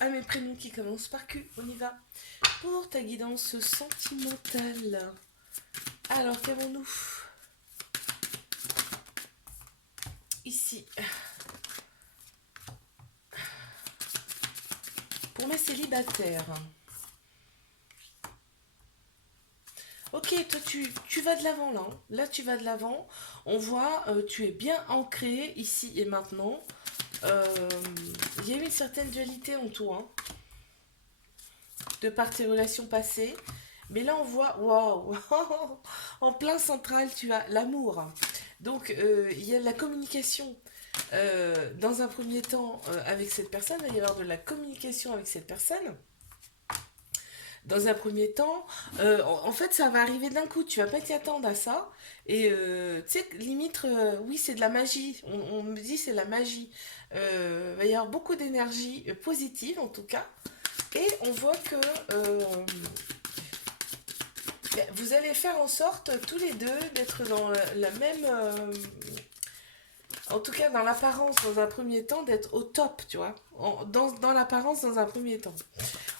à mes prénoms qui commencent par Q. On y va. Pour ta guidance sentimentale. Alors, qu'avons-nous ici? Pour mes célibataires. Ok, toi tu vas de l'avant là. Là tu vas de l'avant. On voit, tu es bien ancré ici et maintenant. Il y a eu une certaine dualité en toi, hein, de par tes relations passées. Mais là on voit, waouh, en plein central tu as l'amour. Donc il y a de la communication. Dans un premier temps avec cette personne, il va y avoir de la communication avec cette personne. Dans un premier temps, en fait, ça va arriver d'un coup. Tu vas pas t'y attendre à ça. Et tu sais, limite, oui, c'est de la magie. On me dit c'est la magie. Il va y avoir beaucoup d'énergie positive, en tout cas. Et on voit que vous allez faire en sorte, tous les deux, d'être dans la même... en tout cas, dans l'apparence, dans un premier temps, d'être au top, tu vois. Dans l'apparence, dans un premier temps.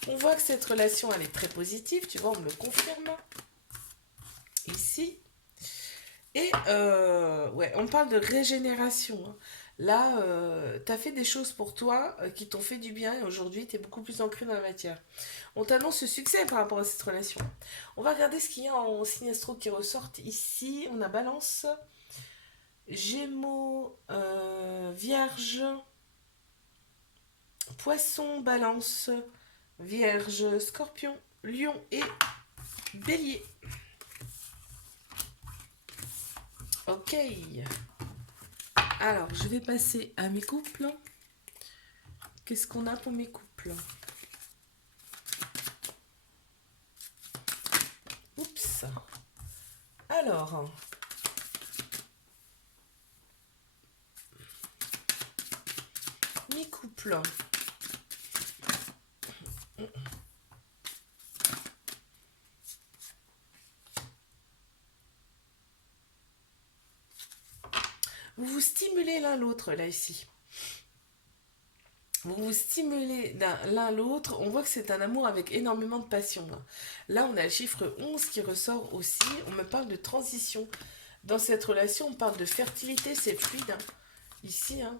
On voit que cette relation, elle est très positive, tu vois, on me le confirme ici. Et ouais, on parle de régénération, hein. Là, tu as fait des choses pour toi qui t'ont fait du bien et aujourd'hui, tu es beaucoup plus ancré dans la matière. On t'annonce ce succès par rapport à cette relation. On va regarder ce qu'il y a en signe astro qui ressortent ici. On a Balance, Gémeaux, Vierge, Poisson, Balance, Vierge, Scorpion, Lion et Bélier. Ok. Alors, je vais passer à mes couples. Qu'est-ce qu'on a pour mes couples? Oups. Alors, mes couples. Vous vous stimulez l'un l'autre, là, ici. Vous vous stimulez l'un l'autre. On voit que c'est un amour avec énormément de passion. Là, on a le chiffre 11 qui ressort aussi. On me parle de transition. Dans cette relation, on parle de fertilité, c'est fluide, hein. Ici, hein.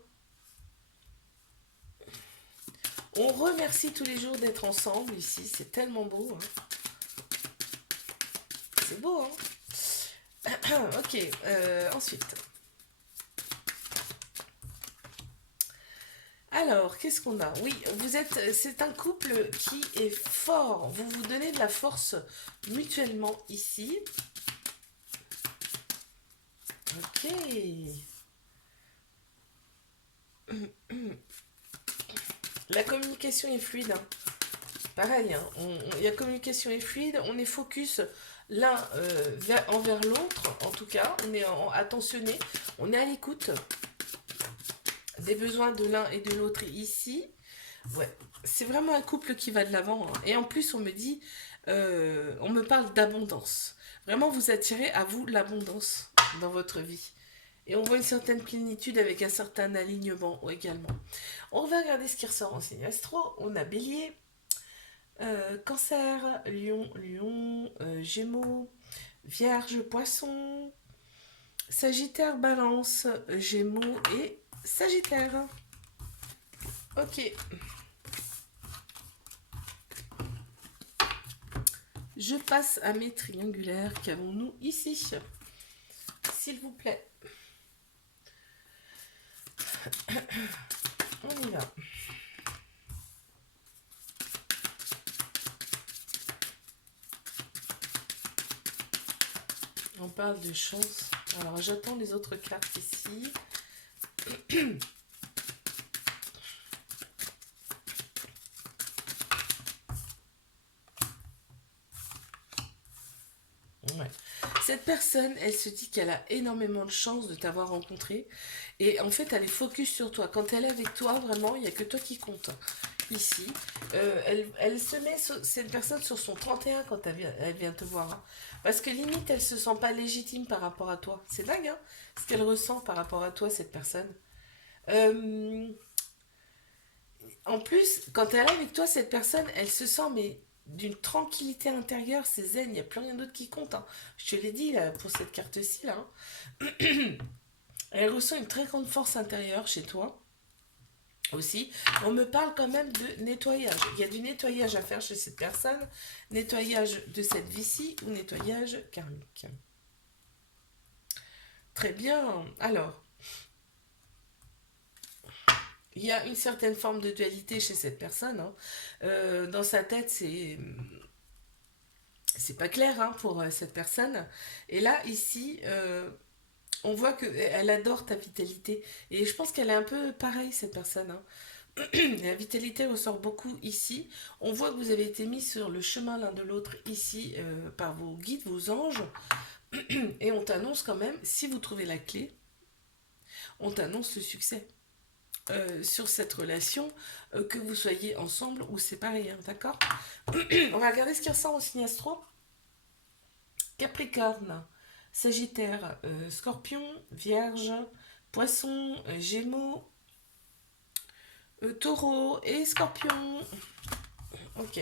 On remercie tous les jours d'être ensemble ici. C'est tellement beau, hein. C'est beau, hein. Ok, ensuite. Alors, qu'est-ce qu'on a? Oui, c'est un couple qui est fort. Vous vous donnez de la force mutuellement ici. Ok. La communication est fluide, hein. Pareil, hein, la communication est fluide. On est focus l'un envers l'autre. En tout cas, on est attentionné. On est à l'écoute des besoins de l'un et de l'autre ici. Ouais, c'est vraiment un couple qui va de l'avant, hein. Et en plus, on me dit, on me parle d'abondance. Vraiment, vous attirez à vous l'abondance dans votre vie. Et on voit une certaine plénitude avec un certain alignement également. On va regarder ce qui ressort en signe astro. On a Bélier, Cancer, Lion, Gémeaux, Vierge, Poisson, Sagittaire, Balance, Gémeaux et Sagittaire. Ok. Je passe à mes triangulaires. Qu'avons-nous ici? S'il vous plaît. On y va. On parle de chance. Alors, j'attends les autres cartes ici. Ouais. Cette personne, elle se dit qu'elle a énormément de chance de t'avoir rencontré. Et en fait, elle est focus sur toi. Quand elle est avec toi, vraiment, il n'y a que toi qui compte. Ici, elle se met cette personne sur son 31 quand elle vient te voir, hein. Parce que limite, elle se sent pas légitime par rapport à toi. C'est dingue, hein, ce qu'elle ressent par rapport à toi, cette personne. Euh, En plus, quand elle est avec toi, cette personne, elle se sent mais d'une tranquillité intérieure, c'est zen, il n'y a plus rien d'autre qui compte, hein. Je te l'ai dit là, pour cette carte-ci là, hein. Elle ressent une très grande force intérieure chez toi aussi. On me parle quand même de nettoyage. Il y a du nettoyage à faire chez cette personne. Nettoyage de cette vie-ci ou nettoyage karmique. Très bien. Alors, il y a une certaine forme de dualité chez cette personne, hein. Dans sa tête, c'est pas clair, hein, pour cette personne. Et là, ici, on voit qu'elle adore ta vitalité. Et je pense qu'elle est un peu pareille, cette personne, hein. La vitalité ressort beaucoup ici. On voit que vous avez été mis sur le chemin l'un de l'autre ici, par vos guides, vos anges. Et on t'annonce quand même, si vous trouvez la clé, on t'annonce le succès. Sur cette relation, que vous soyez ensemble ou séparés, hein, d'accord. On va regarder ce qui ressort au signe astro. Capricorne, Sagittaire, Scorpion, Vierge, Poisson, Gémeaux, Taureau et Scorpion. Ok.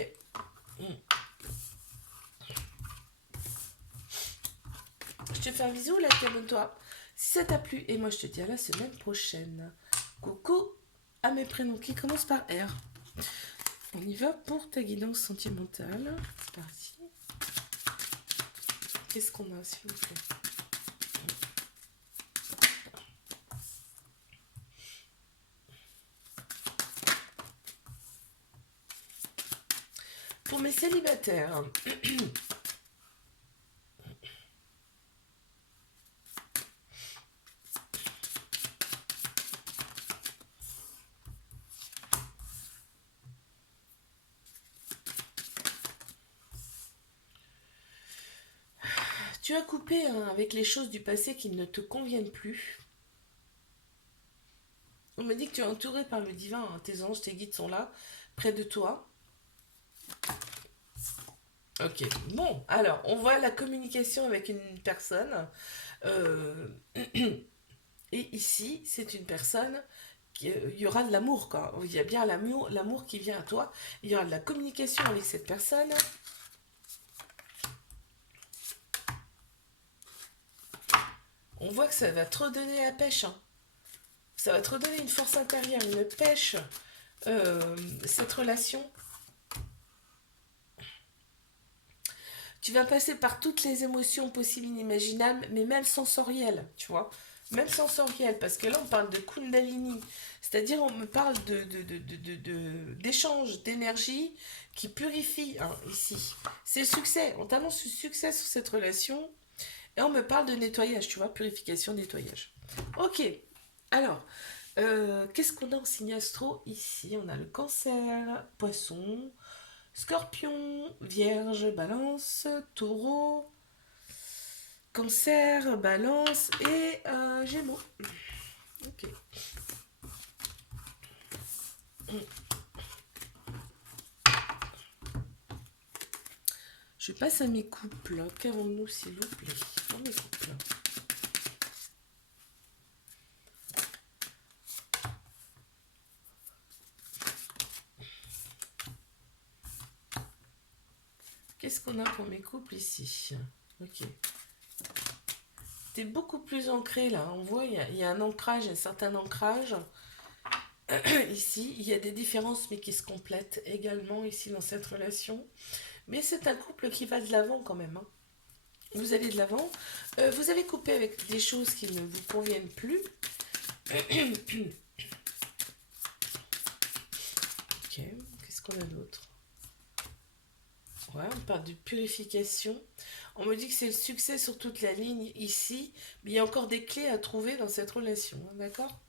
Je te fais un bisou, là, abonne-toi. Si ça t'a plu, et moi je te dis à la semaine prochaine. Coucou à mes prénoms qui commencent par R. On y va pour ta guidance sentimentale. C'est parti. Qu'est-ce qu'on a, s'il vous plaît? Pour mes célibataires, tu as coupé, hein, avec les choses du passé qui ne te conviennent plus. On me dit que tu es entouré par le divin, hein. Tes anges, tes guides sont là, près de toi. Ok, bon, alors, on voit la communication avec une personne. Euh, et ici, c'est une personne il y aura de l'amour, quoi. Il y a bien l'amour qui vient à toi. Il y aura de la communication avec cette personne. On voit que ça va te redonner la pêche, hein. Ça va te redonner une force intérieure, une pêche, cette relation. Tu vas passer par toutes les émotions possibles, inimaginables, mais même sensorielles, tu vois. Même sensorielles, parce que là, on parle de Kundalini. C'est-à-dire, on me parle d'échange d'énergie qui purifie, hein, ici. C'est le succès. On t'annonce le succès sur cette relation. Et on me parle de nettoyage, tu vois. Purification, nettoyage. Ok. Alors, qu'est-ce qu'on a en signe astro ici? On a le cancer, poisson, Scorpion, Vierge, Balance, Taureau, Cancer, Balance et Gémeaux. Ok. Je passe à mes couples. Qu'avons-nous, s'il vous plaît, dans mes couples? Qu'est-ce qu'on a pour mes couples ici? Ok. T'es beaucoup plus ancré là. On voit, il y a un ancrage, un certain ancrage. Ici, il y a des différences, mais qui se complètent également ici dans cette relation. Mais c'est un couple qui va de l'avant quand même, hein. Vous allez de l'avant. Vous avez coupé avec des choses qui ne vous conviennent plus. Ok, qu'est-ce qu'on a d'autre? Ouais, on parle de purification. On me dit que c'est le succès sur toute la ligne ici, mais il y a encore des clés à trouver dans cette relation, hein, d'accord?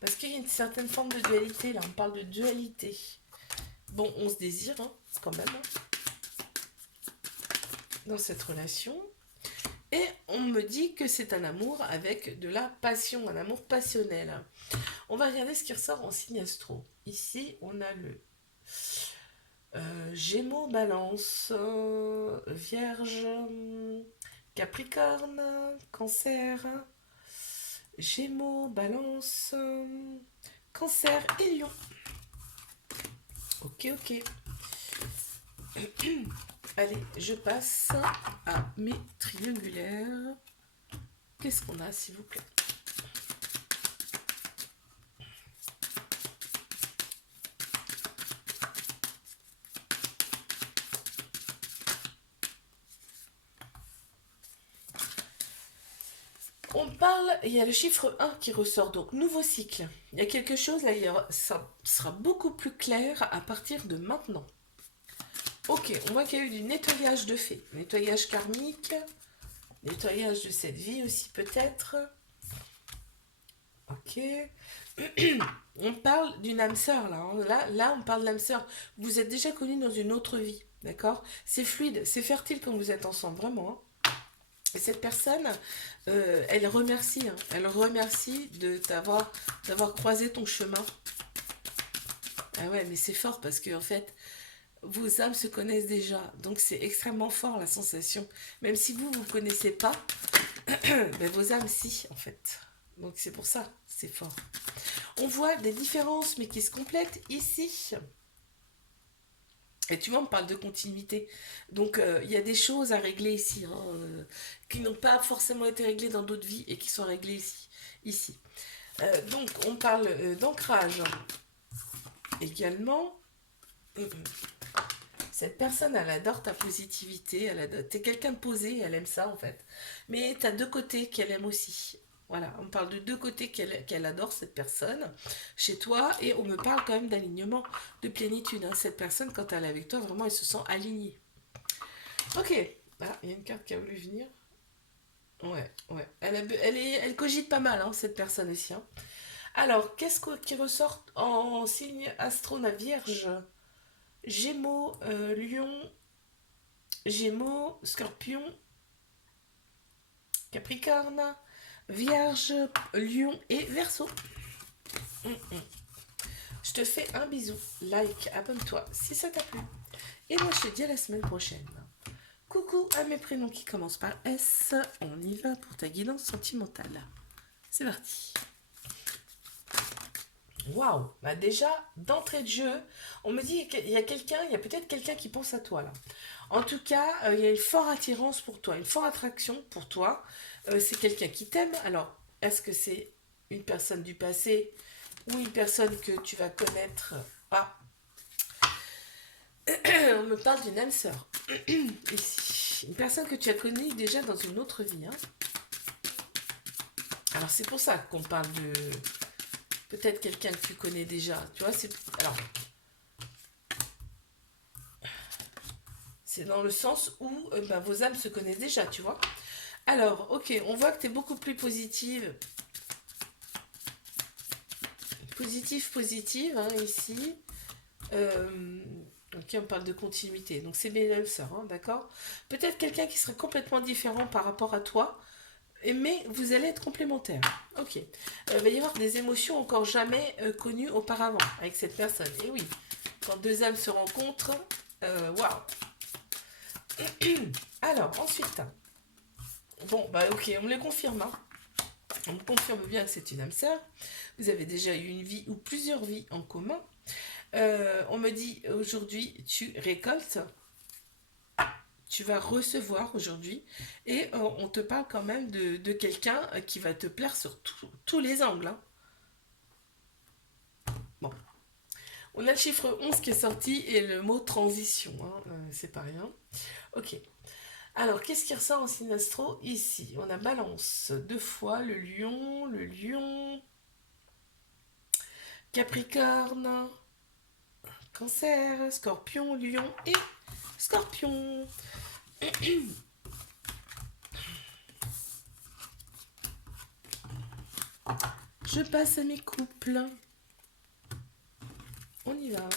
Parce qu'il y a une certaine forme de dualité, là, on parle de dualité. Bon, on se désire, hein, quand même, hein, dans cette relation. Et on me dit que c'est un amour avec de la passion, un amour passionnel. On va regarder ce qui ressort en signe astro. Ici, on a le Gémeaux, Balance, Vierge, Capricorne, Cancer, Gémeaux, Balance, Cancer et Lion. Ok, ok. Allez, je passe à mes triangulaires. Qu'est-ce qu'on a, s'il vous plaît? On parle, il y a le chiffre 1 qui ressort, donc nouveau cycle. Il y a quelque chose, là, ça sera beaucoup plus clair à partir de maintenant. Ok, on voit qu'il y a eu du nettoyage de fait, nettoyage karmique, nettoyage de cette vie aussi peut-être. Ok. On parle d'une âme sœur là, hein. Là, on parle d'âme sœur. Vous êtes déjà connus dans une autre vie, d'accord? C'est fluide, c'est fertile quand vous êtes ensemble, vraiment, hein. Et cette personne, elle remercie, hein. Elle remercie d'avoir croisé ton chemin. Ah ouais, mais c'est fort parce que en fait, vos âmes se connaissent déjà, donc c'est extrêmement fort la sensation. Même si vous connaissez pas, ben vos âmes si en fait. Donc c'est pour ça, c'est fort. On voit des différences mais qui se complètent ici. Et tu vois, on parle de continuité. Donc il y a des choses à régler ici, hein, qui n'ont pas forcément été réglées dans d'autres vies et qui sont réglées ici. Donc on parle d'ancrage également. Cette personne, elle adore ta positivité, t'es quelqu'un de posé, elle aime ça en fait. Mais t'as deux côtés qu'elle aime aussi. Voilà, on parle de deux côtés qu'elle adore cette personne chez toi et on me parle quand même d'alignement, de plénitude, hein. Cette personne, quand elle est avec toi, vraiment, elle se sent alignée. Ok, ah, il y a une carte qui a voulu venir. Ouais, ouais. Elle cogite pas mal, hein, cette personne ici, hein. Alors, qui ressort en signe astro la Vierge? Gémeaux, Lion, Gémeaux, Scorpion, Capricorne, Vierge, Lion et Verseau. Je te fais un bisou, like, abonne-toi si ça t'a plu. Et moi je te dis à la semaine prochaine. Coucou à mes prénoms qui commencent par S. On y va pour ta guidance sentimentale. C'est parti. Waouh, bah déjà, d'entrée de jeu, on me dit qu'il y a il y a peut-être quelqu'un qui pense à toi là. En tout cas, il y a une forte attirance pour toi, une forte attraction pour toi. C'est quelqu'un qui t'aime. Alors, est-ce que c'est une personne du passé ou une personne que tu vas connaître? Ah, on me parle d'une âme sœur. Ici. Une personne que tu as connue déjà dans une autre vie, hein. Alors, c'est pour ça qu'on parle de peut-être quelqu'un que tu connais déjà. Tu vois, alors, c'est dans le sens où ben, vos âmes se connaissent déjà, tu vois. Alors, ok, on voit que tu es beaucoup plus positive. Positive, hein, ici. Ok, on parle de continuité. Donc, c'est mes sœurs, hein, d'accord? Peut-être quelqu'un qui serait complètement différent par rapport à toi, mais vous allez être complémentaires. Ok. Il va y avoir des émotions encore jamais connues auparavant avec cette personne. Et oui, quand deux âmes se rencontrent, waouh! Alors, ensuite, bon, bah ok, on me le confirme, hein. On me confirme bien que c'est une âme sœur. Vous avez déjà eu une vie ou plusieurs vies en commun. On me dit aujourd'hui, tu récoltes, tu vas recevoir aujourd'hui. Et on te parle quand même de quelqu'un qui va te plaire sur tous les angles, hein. Bon. On a le chiffre 11 qui est sorti et le mot transition, hein, c'est pas rien. Ok. Alors, qu'est-ce qui ressort en signe astro ici? On a Balance, deux fois, le lion, Capricorne, Cancer, Scorpion, Lion et Scorpion. Je passe à mes couples. On y va.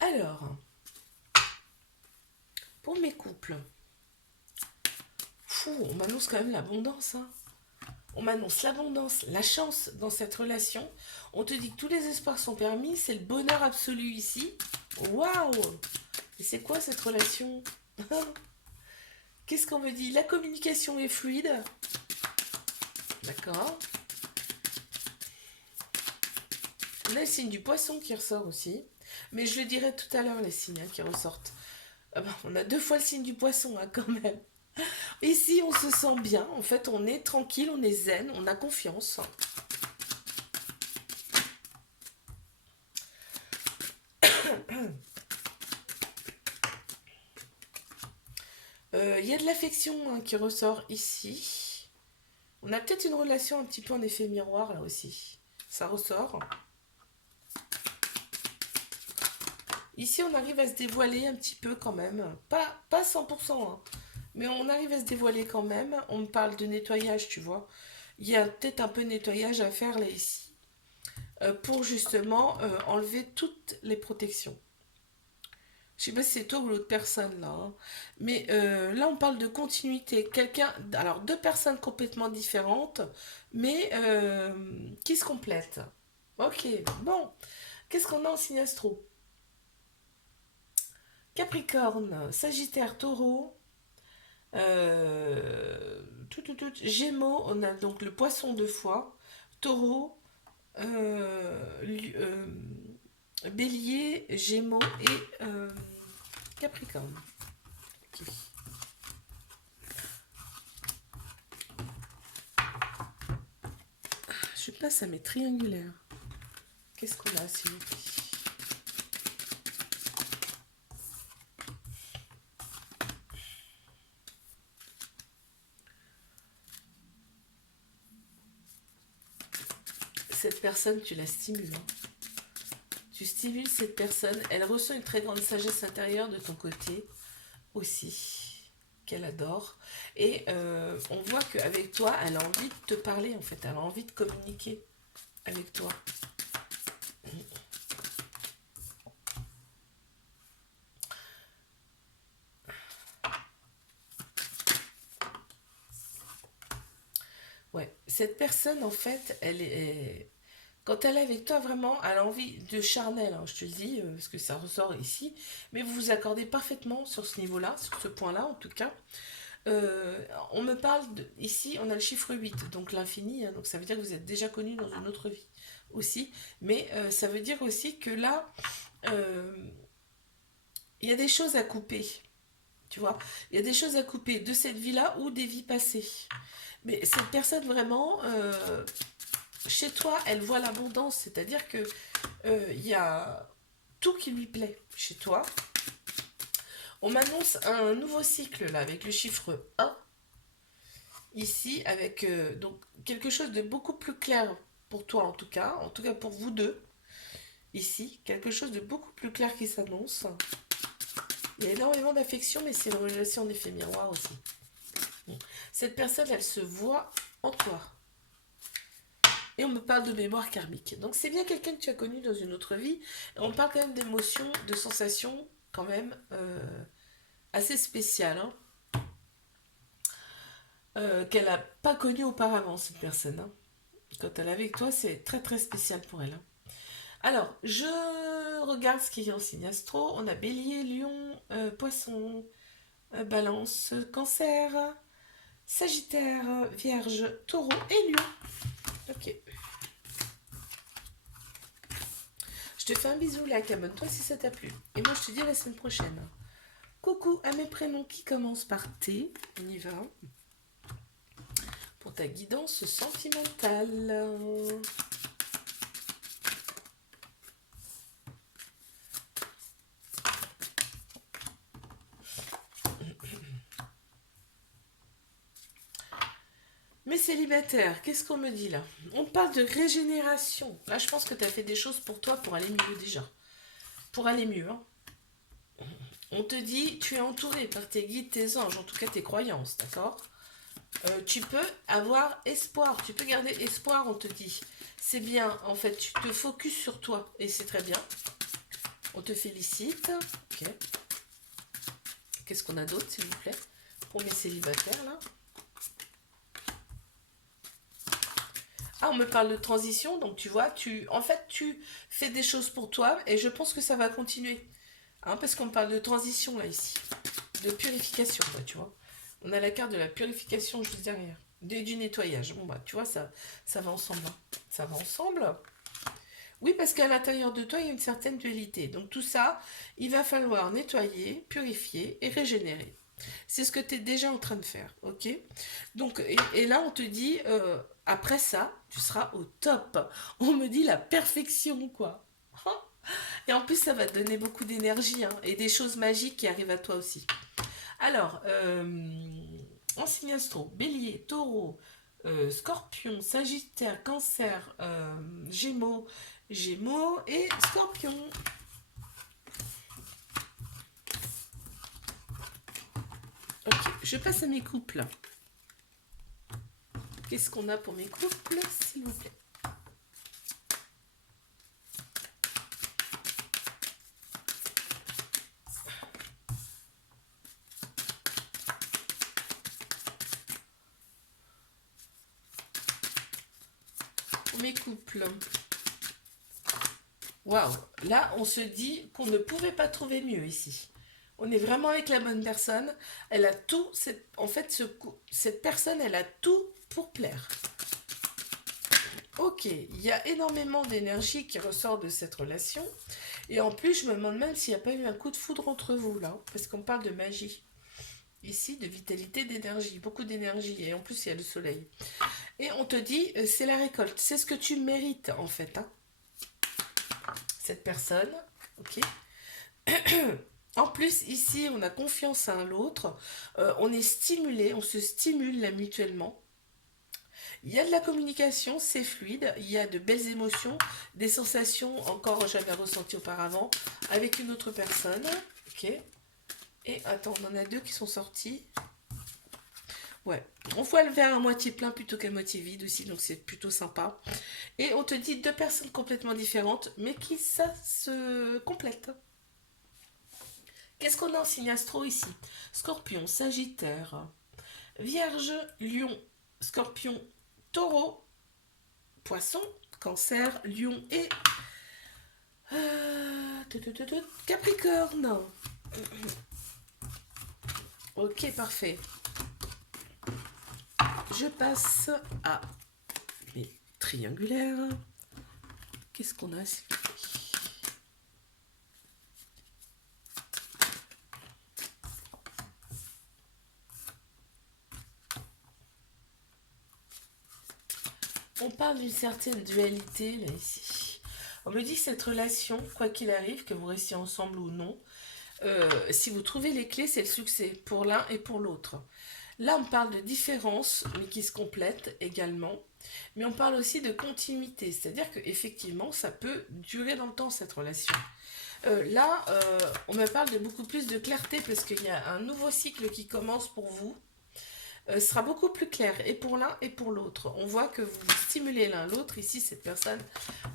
Alors, pour mes couples, on m'annonce quand même l'abondance, hein. On m'annonce l'abondance, la chance dans cette relation. On te dit que tous les espoirs sont permis. C'est le bonheur absolu ici. Waouh! Et c'est quoi cette relation? Qu'est-ce qu'on me dit? La communication est fluide. D'accord. On a le signe du poisson qui ressort aussi. Mais je le dirai tout à l'heure, les signes qui ressortent. Ah ben, on a 2 fois le signe du poisson, quand même. Ici, on se sent bien. En fait, on est tranquille, on est zen, on a confiance. Il y a de l'affection qui ressort ici. On a peut-être une relation un petit peu en effet miroir, là aussi. Ça ressort. Ici, on arrive à se dévoiler un petit peu quand même. Pas 100%, hein. Mais on arrive à se dévoiler quand même. On me parle de nettoyage, tu vois. Il y a peut-être un peu de nettoyage à faire là, ici. Pour justement enlever toutes les protections. Je sais pas si c'est toi ou l'autre personne là. Hein. Mais là, on parle de continuité. Quelqu'un. Alors, 2 personnes complètement différentes, mais qui se complètent. Ok, bon. Qu'est-ce qu'on a en signe astro? Capricorne, Sagittaire, Taureau, Gémeaux, on a donc le poisson 2 fois, Taureau, Bélier, Gémeaux et Capricorne. Ok. Je passe à mes triangulaires. Qu'est-ce qu'on a, s'il vous plaît? Cette personne, tu la stimules. Hein. Tu stimules cette personne. Elle reçoit une très grande sagesse intérieure de ton côté aussi, qu'elle adore. Et on voit qu'avec toi, elle a envie de te parler, en fait. Elle a envie de communiquer avec toi. Ouais, cette personne, en fait, quand elle est avec toi, vraiment, elle a envie de charnel, hein, je te le dis, parce que ça ressort ici, mais vous vous accordez parfaitement sur ce niveau-là, sur ce point-là, en tout cas. On me parle, ici, on a le chiffre 8, donc l'infini, hein, donc ça veut dire que vous êtes déjà connu dans une autre vie aussi, mais ça veut dire aussi que là, euh, il y a des choses à couper, tu vois, il y a des choses à couper de cette vie-là ou des vies passées. Mais cette personne vraiment, chez toi, elle voit l'abondance, c'est-à-dire que il y a tout qui lui plaît chez toi. On m'annonce un nouveau cycle là avec le chiffre 1 ici avec donc quelque chose de beaucoup plus clair pour toi en tout cas pour vous deux ici, quelque chose de beaucoup plus clair qui s'annonce. Il y a énormément d'affection mais c'est une relation en effet miroir aussi. Cette personne elle se voit en toi. Et on me parle de mémoire karmique. Donc c'est bien quelqu'un que tu as connu dans une autre vie. Et on parle quand même d'émotions, de sensations quand même assez spéciales. Hein, qu'elle n'a pas connues auparavant, cette personne. Hein. Quand elle est avec toi, c'est très très spécial pour elle. Hein. Alors, je regarde ce qu'il y a en signe astro. On a bélier, lion, poisson, balance, cancer, sagittaire, vierge, taureau et lion. Ok. Je te fais un bisou, like, abonne-toi si ça t'a plu. Et moi, je te dis à la semaine prochaine. Coucou à mes prénoms qui commencent par T. On y va. Pour ta guidance sentimentale. Mes célibataires, qu'est-ce qu'on me dit là? On parle de régénération. Là, je pense que tu as fait des choses pour toi pour aller mieux déjà. Pour aller mieux. Hein. On te dit, tu es entouré par tes guides, tes anges, en tout cas tes croyances, d'accord? Tu peux avoir espoir, tu peux garder espoir, on te dit. C'est bien, en fait, tu te focuses sur toi et c'est très bien. On te félicite. Ok. Qu'est-ce qu'on a d'autre, s'il vous plaît? Pour mes célibataires, là. Ah, on me parle de transition, donc tu vois, en fait, tu fais des choses pour toi et je pense que ça va continuer. Hein, parce qu'on parle de transition là, ici. De purification, là, tu vois. On a la carte de la purification juste derrière. Du nettoyage. Bon, bah, tu vois, ça va ensemble. Hein. Ça va ensemble. Oui, parce qu'à l'intérieur de toi, il y a une certaine dualité. Donc tout ça, il va falloir nettoyer, purifier et régénérer. C'est ce que tu es déjà en train de faire, ok? Donc, et là, on te dit, après ça, tu seras au top. On me dit la perfection, quoi. Et en plus, ça va te donner beaucoup d'énergie hein, et des choses magiques qui arrivent à toi aussi. Alors, en signe astro, bélier, taureau, scorpion, sagittaire, cancer, gémeaux et scorpion. Ok, je passe à mes couples. Qu'est-ce qu'on a pour mes couples, s'il vous plaît? Pour mes couples. Waouh, là, on se dit qu'on ne pouvait pas trouver mieux ici. On est vraiment avec la bonne personne. Elle a tout. En fait, cette personne, elle a tout pour plaire. Ok, il y a énormément d'énergie qui ressort de cette relation. Et en plus, je me demande même s'il n'y a pas eu un coup de foudre entre vous, là. Parce qu'on parle de magie. Ici, de vitalité, d'énergie. Beaucoup d'énergie. Et en plus, il y a le soleil. Et on te dit, c'est la récolte. C'est ce que tu mérites, en fait. Hein. Cette personne. Ok. En plus, ici, on a confiance à l'autre. On est stimulé. On se stimule là mutuellement. Il y a de la communication, c'est fluide, il y a de belles émotions, des sensations encore jamais ressenties auparavant avec une autre personne. Ok. Et attends, on en a deux qui sont sortis. Ouais, on voit le verre à moitié plein plutôt qu'à moitié vide aussi, donc c'est plutôt sympa. Et on te dit deux personnes complètement différentes, mais qui ça se complète. Qu'est-ce qu'on a en signe astro ici? Scorpion, Sagittaire, Vierge, Lion, Scorpion, Taureau, Poisson, Cancer, Lion et Capricorne. Ok, parfait. Je passe à mes triangulaires. Qu'est-ce qu'on a ici? On parle d'une certaine dualité là ici. On me dit que cette relation, quoi qu'il arrive, que vous restiez ensemble ou non, si vous trouvez les clés, c'est le succès pour l'un et pour l'autre. Là, on parle de différences, mais qui se complètent également. Mais on parle aussi de continuité, c'est-à-dire qu'effectivement, ça peut durer dans le temps, cette relation. Là, on me parle de beaucoup plus de clarté, parce qu'il y a un nouveau cycle qui commence pour vous. Sera beaucoup plus clair, et pour l'un et pour l'autre. On voit que vous vous stimulez l'un l'autre. Ici, cette personne,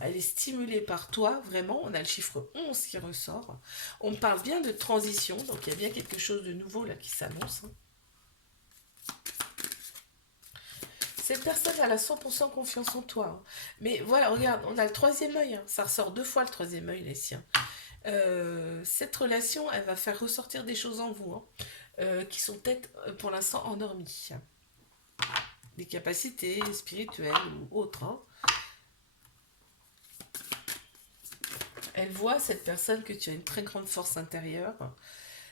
elle est stimulée par toi, vraiment. On a le chiffre 11 qui ressort. On parle bien de transition, donc il y a bien quelque chose de nouveau là qui s'annonce. Cette personne, elle a 100% confiance en toi. Hein. Mais voilà, regarde, on a le troisième œil. Hein. Ça ressort deux fois le troisième œil, les siens. Cette relation, elle va faire ressortir des choses en vous, hein, qui sont peut-être pour l'instant endormies. Des capacités spirituelles ou autres. Hein. Elle voit, cette personne, que tu as une très grande force intérieure.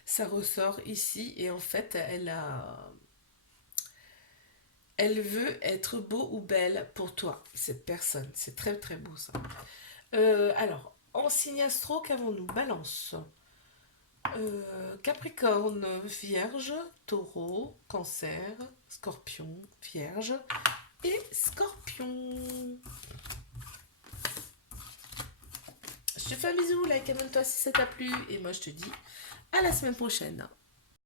Ça ressort ici et en fait, elle veut être beau ou belle pour toi, cette personne. C'est très très beau ça. Alors, en signe astro, qu'avons-nous? Balance. Capricorne, Vierge, Taureau, Cancer, Scorpion, Vierge et Scorpion. Je te fais un bisou, like, abonne-toi si ça t'a plu et moi je te dis à la semaine prochaine.